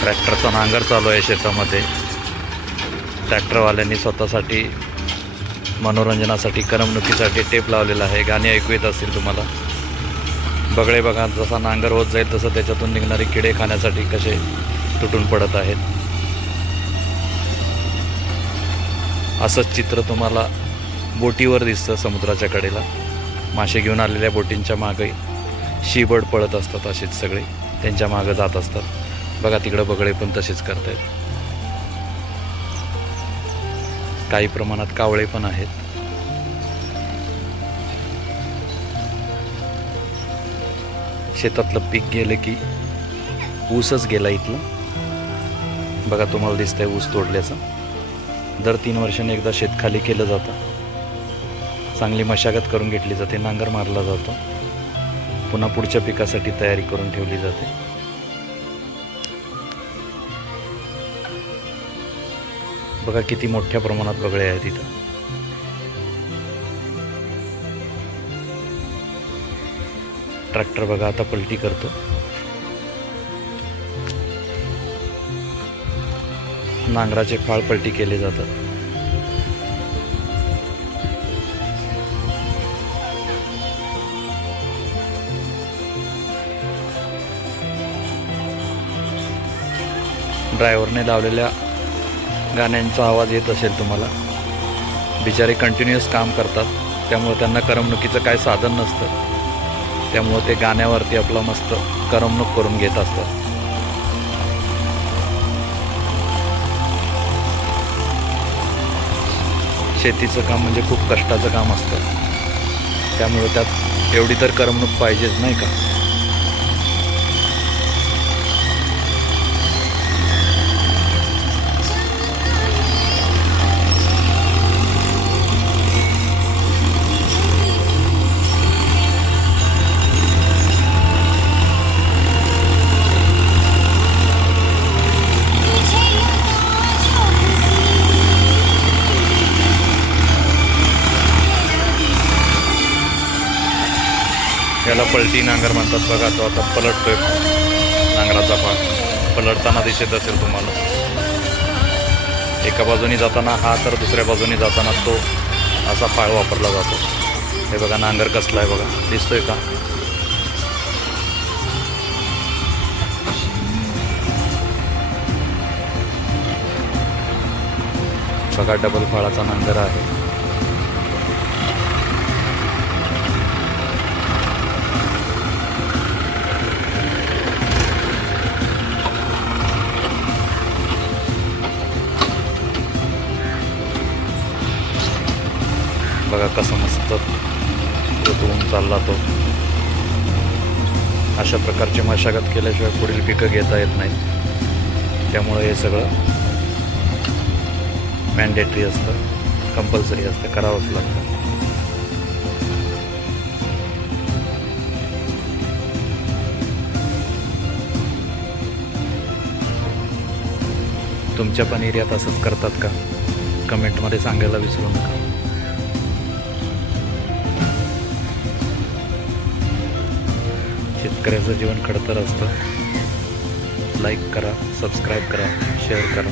ट्रॅक्टरचा नांगर चालू आहे शेतामध्ये. ट्रॅक्टरवाल्यांनी स्वतःसाठी मनोरंजनासाठी करमणुकीसाठी टेप लावलेला आहे. गाणी ऐकू येत असतील तुम्हाला. बगळे बघा जसा नांगर होत जाईल तसं त्याच्यातून निघणारे किडे खाण्यासाठी कसे तुटून पडत आहेत. असंच चित्र तुम्हाला बोटीवर दिसतं समुद्राच्या कडेला. मासे घेऊन आलेल्या बोटींच्या मागे शीबड पळत असतात असेच सगळे. त्यांच्या मागं जात असतात. बघा तिकडं बगळे पण तसेच करतायत. काही प्रमाणात कावळे पण आहेत. शेतातलं पीक गेलं की ऊसच गेला इथलं. बघा तुम्हाला दिसतंय ऊस तोडल्याचं. दर तीन वर्षाने एकदा शेत खाली केलं जातं. चांगली मशागत करून घेतली जाते नांगर मारला जातो. पुन्हा पुढच्या पिकासाठी तयारी करून ठेवली जाते. बघा किती मोठ्या प्रमाणात बगळे आहेत इथं. ट्रॅक्टर बघा आता पलटी करतो. नांगराचे फाळ पलटी केले जातात. ड्रायव्हरने लावलेल्या गाण्यांचा आवाज येत असेल तुम्हाला. बिचारे कंटिन्युअस काम करतात. त्यामुळे त्यांना करमणुकीचं काय साधन नसतं. त्यामुळं ते गाण्यावरती आपलं मस्त करमणूक करून घेत असतात. शेतीचं काम म्हणजे खूप कष्टाचं काम असतं. त्यामुळे त्यात एवढी तर करमणूक पाहिजेच नाही का? याला पलटी नांगर म्हणतात बघा तो आता पलटतोय. नांगराचा पाक पलटताना दिसत असेल तुम्हाला. एका बाजूनी जाताना हा तर दुसऱ्या बाजूने जाताना तो असा फाळ वापरला जातो. हे बघा नांगर कसला आहे बघा. दिसतोय का? बघा डबल फाळाचा नांगर आहे. बघा कसं मस्त होऊन चालला तो. अशा प्रकारची मशागत केल्याशिवाय पुढील पिकं घेता येत नाही त्यामुळे हे सगळं मॅन्डेटरी असतं. कंपल्सरी असतं. करावंच लागतं. तुमच्या पण एरियात असंच करतात का? कमेंटमध्ये सांगायला विसरू नका. शेतकऱ्याचं जीवन खडतर असतं. लाईक करा सबस्क्राईब करा शेअर करा.